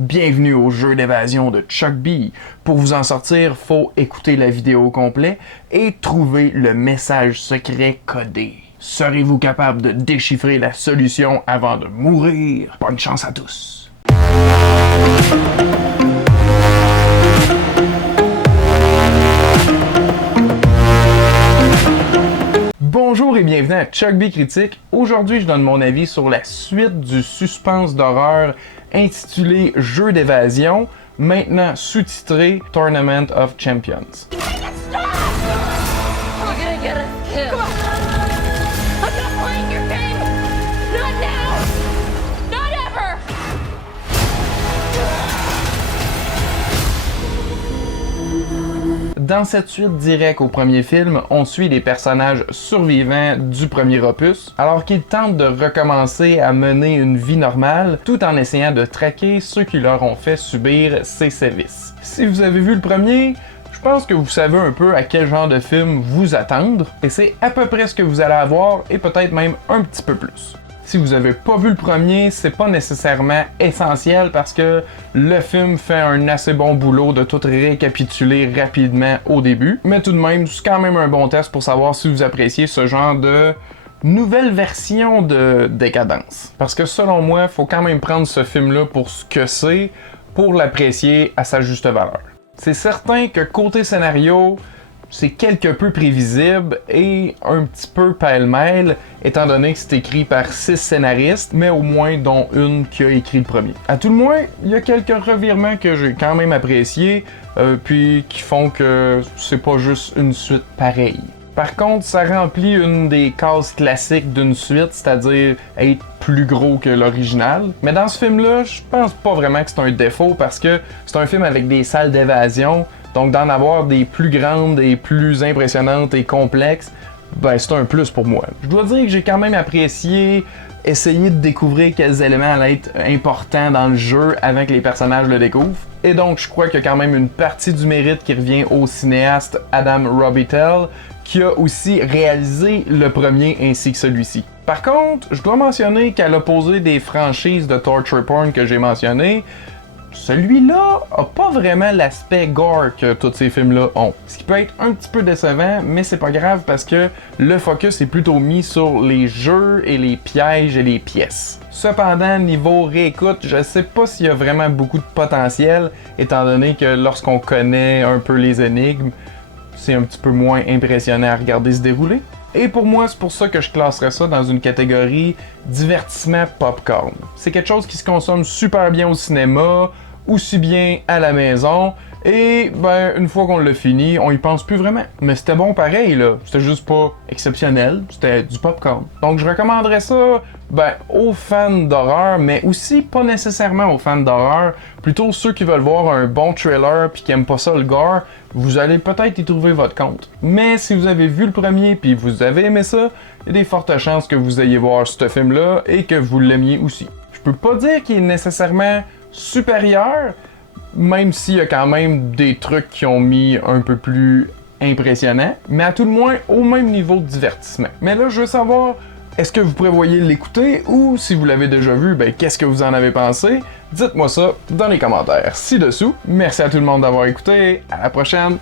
Bienvenue au jeu d'évasion de Chuck B. Pour vous en sortir, faut écouter la vidéo au complet et trouver le message secret codé. Serez-vous capable de déchiffrer la solution avant de mourir? Bonne chance à tous! Bonjour et bienvenue à Chuck B Critique. Aujourd'hui, je donne mon avis sur la suite du suspense d'horreur intitulé Jeu d'évasion, maintenant sous-titré Tournament of Champions. Dans cette suite directe au premier film, on suit les personnages survivants du premier opus, alors qu'ils tentent de recommencer à mener une vie normale, tout en essayant de traquer ceux qui leur ont fait subir ces sévices. Si vous avez vu le premier, je pense que vous savez un peu à quel genre de film vous attendre, et c'est à peu près ce que vous allez avoir, et peut-être même un petit peu plus. Si vous avez pas vu le premier, c'est pas nécessairement essentiel parce que le film fait un assez bon boulot de tout récapituler rapidement au début. Mais tout de même, c'est quand même un bon test pour savoir si vous appréciez ce genre de nouvelle version de décadence. Parce que selon moi, faut quand même prendre ce film-là pour ce que c'est, pour l'apprécier à sa juste valeur. C'est certain que côté scénario, c'est quelque peu prévisible et un petit peu pêle-mêle, étant donné que c'est écrit par 6 scénaristes, mais au moins dont une qui a écrit le premier. À tout le moins, il y a quelques revirements que j'ai quand même appréciés, puis qui font que c'est pas juste une suite pareille. Par contre, ça remplit une des cases classiques d'une suite, c'est-à-dire être plus gros que l'original. Mais dans ce film-là, je pense pas vraiment que c'est un défaut parce que c'est un film avec des salles d'évasion. Donc d'en avoir des plus grandes, des plus impressionnantes et complexes, ben c'est un plus pour moi. Je dois dire que j'ai quand même apprécié essayer de découvrir quels éléments allaient être importants dans le jeu avant que les personnages le découvrent. Et donc je crois qu'il y a quand même une partie du mérite qui revient au cinéaste Adam Robitel, qui a aussi réalisé le premier ainsi que celui-ci. Par contre, je dois mentionner qu'à l'opposé des franchises de torture porn que j'ai mentionnées, celui-là a pas vraiment l'aspect gore que tous ces films-là ont. Ce qui peut être un petit peu décevant, mais c'est pas grave parce que le focus est plutôt mis sur les jeux et les pièges et les pièces. Cependant, niveau réécoute, je sais pas s'il y a vraiment beaucoup de potentiel, étant donné que lorsqu'on connaît un peu les énigmes, c'est un petit peu moins impressionnant à regarder se dérouler. Et pour moi, c'est pour ça que je classerais ça dans une catégorie divertissement popcorn. C'est quelque chose qui se consomme super bien au cinéma, aussi bien à la maison, et ben une fois qu'on l'a fini, on y pense plus vraiment. Mais c'était bon pareil là, c'était juste pas exceptionnel, c'était du popcorn. Donc je recommanderais ça aux fans d'horreur, mais aussi pas nécessairement aux fans d'horreur, plutôt ceux qui veulent voir un bon trailer puis qui aiment pas ça le gore, vous allez peut-être y trouver votre compte. Mais si vous avez vu le premier puis vous avez aimé ça, il y a des fortes chances que vous ayez voir ce film-là et que vous l'aimiez aussi. Je peux pas dire qu'il est nécessairement supérieur, même s'il y a quand même des trucs qui ont mis un peu plus impressionnant, mais à tout le moins au même niveau de divertissement. Mais là, je veux savoir, est-ce que vous prévoyez l'écouter ou si vous l'avez déjà vu, qu'est-ce que vous en avez pensé? Dites-moi ça dans les commentaires ci-dessous. Merci à tout le monde d'avoir écouté. À la prochaine!